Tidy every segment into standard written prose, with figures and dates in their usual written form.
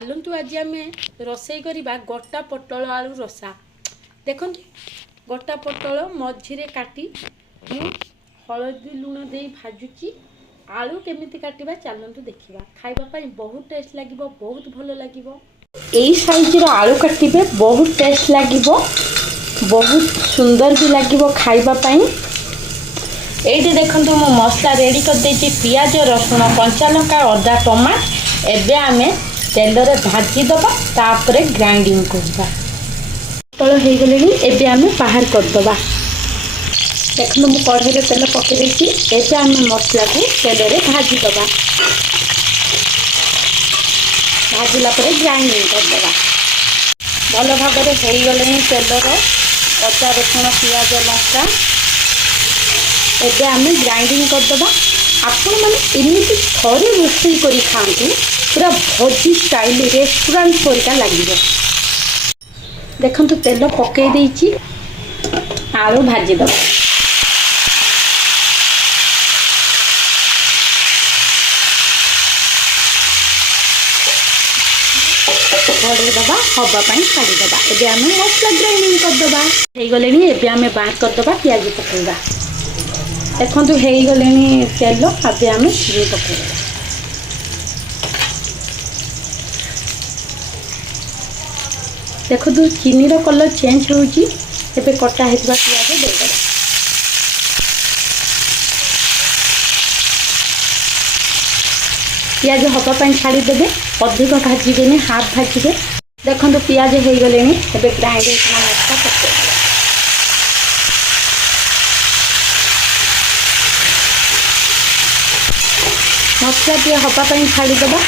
चलतु आज आम रोसई करवा गोटा पोटल आलू रसा। देखो गोटा पोटल मझीरे काटी हलदी लुण दे भाजुची आलू केमिति काटिबा चलतु देखिबा। खाइबा बहुत टेस्ट लगे, बहुत भल लगे। यही साइज आलू काटिबे, बहुत टेस्ट लगे, बहुत सुंदर भी लगे खाइबा। ये देखो मो मसला रेडी कर देछि। पियाज रसुण कंचा लंका अदा टमाटर एबे आमे तेल रे भाजी दबा, तापरे ग्राइंडिंग करबा। तळ हे गलेनी एबे आमे बाहर कर दबा। देखो मु कढ़ाई रे तेल पके देछि। एबे आमे मसला को तेल रे भाजी दबा। भाजिला परे ग्राइंडिंग कर दबा। भल भाग रे हे गलेनी तेल रो अदा रसुण पियाज लंका एबे आमे ग्राइंडिंग कर दबा। आपण माने एमिति थरे रोषेई करी खांतु, पूरा भोजी स्टाइल रेस्टोरेंट परिका लगे। देखो तेल पकई देछि, आलू भाजी दबा। घोड़े दबा हवा पाई छाड़ी दबा। एबे आमे मसला ग्राइंडिंग कर दबा। हे गलेनी एबे आमे बाहर कर दबा। प्याज पकेइबा। देखो हे गलेनी तेल आबे आमे ये पकेइबा। देखो चीनी रो कलर चेंज होउची। एबे कटा हेतबा पियाज दे दबा। पियाज हवा पाई छाड़ी देबे, अधिक भाजीबेनी, हाफ भाजीबे। देखो पियाज हे गलेनी एबे ग्राइंडिंग मसला पके मसला दिए हवा पाई छाड़ी दबा।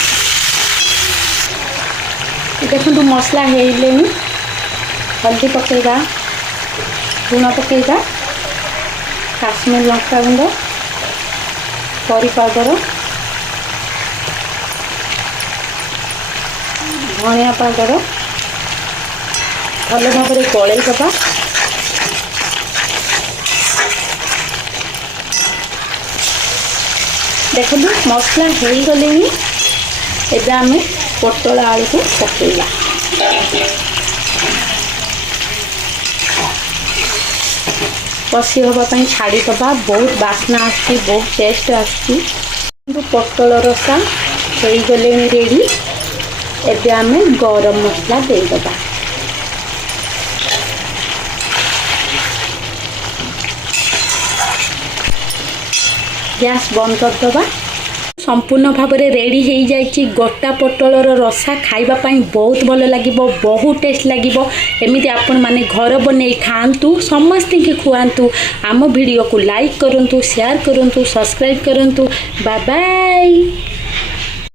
देखो मसला हेलेनी हल्दी पकेइबा, लुण पकेइबा, काश्मीर लंका गुंड, करी पाउडर, धनिया पाउडर भल भाव में गलई दबा। देखो मसला हो गले एबे आमे पोटल आलू को पकेइबा। कषी हाँपाई छाड़ी दबा। बहुत बास्ना आसची, बहुत टेस्ट आसची। पोटल रसा हो गले रेडी। एबे आमे गरम मसला दे दबा। गैस बंद कर दबा। संपूर्ण भाव में रेडी हो जाइए गोटा पोटल रसा। खाइबा पाई बहुत भल लगे, बहुत टेस्ट लगे। एमती आपण माने घर बने खातु, समस्त के खुआतु। आम वीडियो को लाइक करंतु, शेयर करंतु, सब्सक्राइब करंतु। Bye bye.